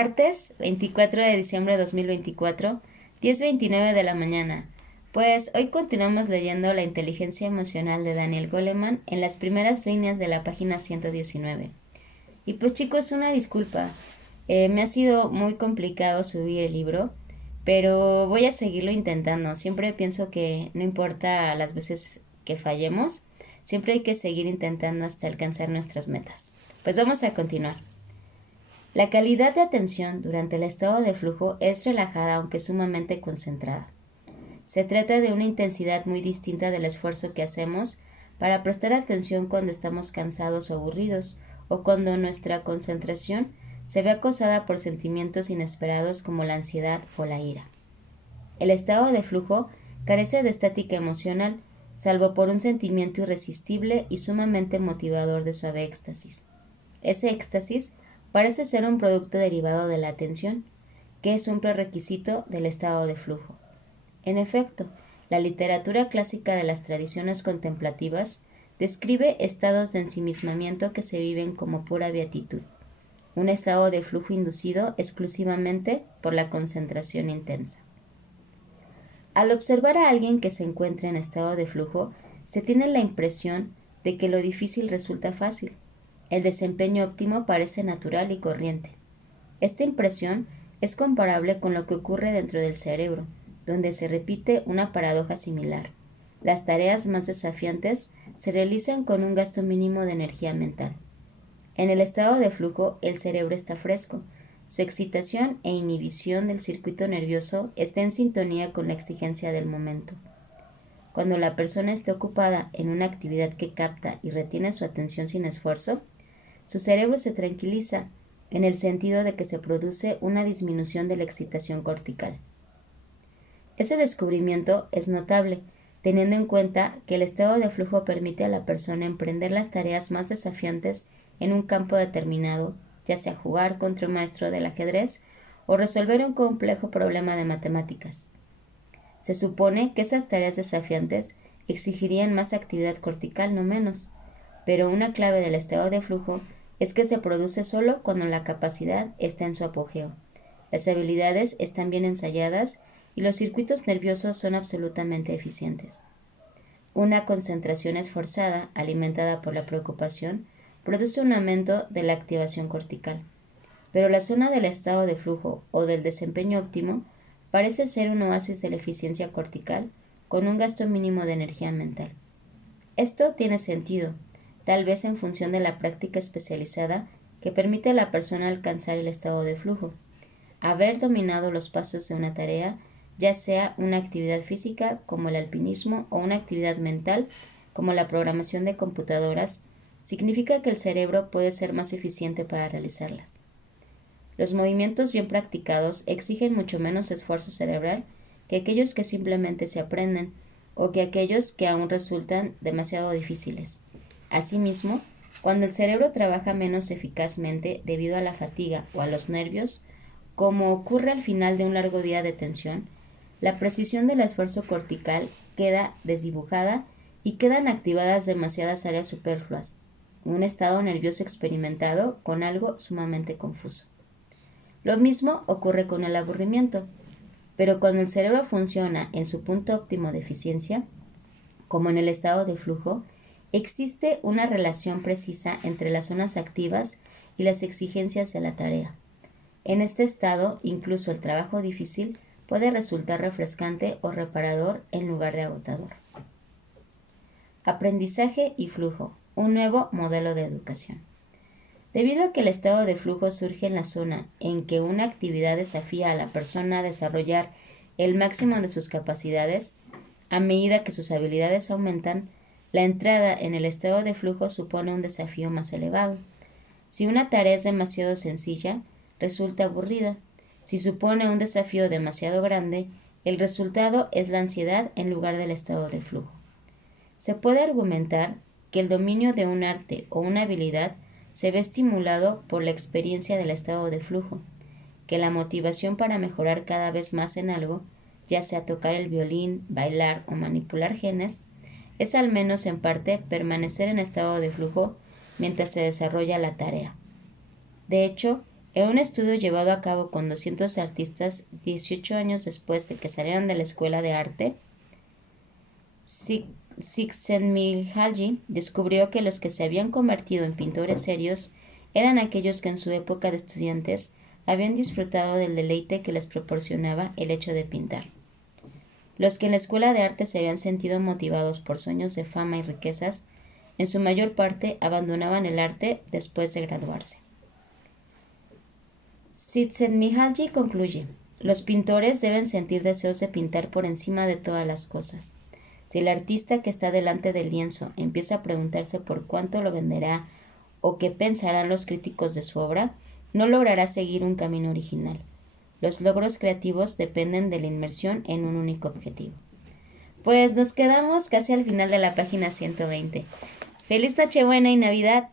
Martes 24 de diciembre de 2024, 10:29 de la mañana. Pues hoy continuamos leyendo La inteligencia emocional de Daniel Goleman en las primeras líneas de la página 119. Y pues chicos, una disculpa. Me ha sido muy complicado subir el libro, pero voy a seguirlo intentando. Siempre pienso que no importa las veces que fallemos, siempre hay que seguir intentando hasta alcanzar nuestras metas. Pues vamos a continuar. La calidad de atención durante el estado de flujo es relajada aunque sumamente concentrada. Se trata de una intensidad muy distinta del esfuerzo que hacemos para prestar atención cuando estamos cansados o aburridos o cuando nuestra concentración se ve acosada por sentimientos inesperados como la ansiedad o la ira. El estado de flujo carece de estática emocional, salvo por un sentimiento irresistible y sumamente motivador de suave éxtasis. Ese éxtasis parece ser un producto derivado de la atención, que es un prerequisito del estado de flujo. En efecto, la literatura clásica de las tradiciones contemplativas describe estados de ensimismamiento que se viven como pura beatitud, un estado de flujo inducido exclusivamente por la concentración intensa. Al observar a alguien que se encuentra en estado de flujo, se tiene la impresión de que lo difícil resulta fácil. El desempeño óptimo parece natural y corriente. Esta impresión es comparable con lo que ocurre dentro del cerebro, donde se repite una paradoja similar. Las tareas más desafiantes se realizan con un gasto mínimo de energía mental. En el estado de flujo, el cerebro está fresco. Su excitación e inhibición del circuito nervioso está en sintonía con la exigencia del momento. Cuando la persona está ocupada en una actividad que capta y retiene su atención sin esfuerzo, su cerebro se tranquiliza en el sentido de que se produce una disminución de la excitación cortical. Ese descubrimiento es notable, teniendo en cuenta que el estado de flujo permite a la persona emprender las tareas más desafiantes en un campo determinado, ya sea jugar contra un maestro del ajedrez o resolver un complejo problema de matemáticas. Se supone que esas tareas desafiantes exigirían más actividad cortical, no menos, pero una clave del estado de flujo es que se produce solo cuando la capacidad está en su apogeo. Las habilidades están bien ensayadas y los circuitos nerviosos son absolutamente eficientes. Una concentración esforzada, alimentada por la preocupación, produce un aumento de la activación cortical. Pero la zona del estado de flujo o del desempeño óptimo parece ser un oasis de la eficiencia cortical con un gasto mínimo de energía mental. Esto tiene sentido, tal vez en función de la práctica especializada que permite a la persona alcanzar el estado de flujo. Haber dominado los pasos de una tarea, ya sea una actividad física como el alpinismo o una actividad mental como la programación de computadoras, significa que el cerebro puede ser más eficiente para realizarlas. Los movimientos bien practicados exigen mucho menos esfuerzo cerebral que aquellos que simplemente se aprenden o que aquellos que aún resultan demasiado difíciles. Asimismo, cuando el cerebro trabaja menos eficazmente debido a la fatiga o a los nervios, como ocurre al final de un largo día de tensión, la precisión del esfuerzo cortical queda desdibujada y quedan activadas demasiadas áreas superfluas, un estado nervioso experimentado con algo sumamente confuso. Lo mismo ocurre con el aburrimiento, pero cuando el cerebro funciona en su punto óptimo de eficiencia, como en el estado de flujo, existe una relación precisa entre las zonas activas y las exigencias de la tarea. En este estado, incluso el trabajo difícil puede resultar refrescante o reparador en lugar de agotador. Aprendizaje y flujo, un nuevo modelo de educación. Debido a que el estado de flujo surge en la zona en que una actividad desafía a la persona a desarrollar el máximo de sus capacidades, a medida que sus habilidades aumentan, la entrada en el estado de flujo supone un desafío más elevado. Si una tarea es demasiado sencilla, resulta aburrida. Si supone un desafío demasiado grande, el resultado es la ansiedad en lugar del estado de flujo. Se puede argumentar que el dominio de un arte o una habilidad se ve estimulado por la experiencia del estado de flujo, que la motivación para mejorar cada vez más en algo, ya sea tocar el violín, bailar o manipular genes, es al menos en parte permanecer en estado de flujo mientras se desarrolla la tarea. De hecho, En un estudio llevado a cabo con 200 artistas 18 años después de que salieron de la escuela de arte, Csikszentmihalyi descubrió que los que se habían convertido en pintores serios eran aquellos que en su época de estudiantes habían disfrutado del deleite que les proporcionaba el hecho de pintar. Los que en la escuela de arte se habían sentido motivados por sueños de fama y riquezas, en su mayor parte abandonaban el arte después de graduarse. Csikszentmihalyi concluye: los pintores deben sentir deseos de pintar por encima de todas las cosas. Si el artista que está delante del lienzo empieza a preguntarse por cuánto lo venderá o qué pensarán los críticos de su obra, no logrará seguir un camino original. Los logros creativos dependen de la inmersión en un único objetivo. Pues nos quedamos casi al final de la página 120. ¡Feliz Nochebuena y Navidad!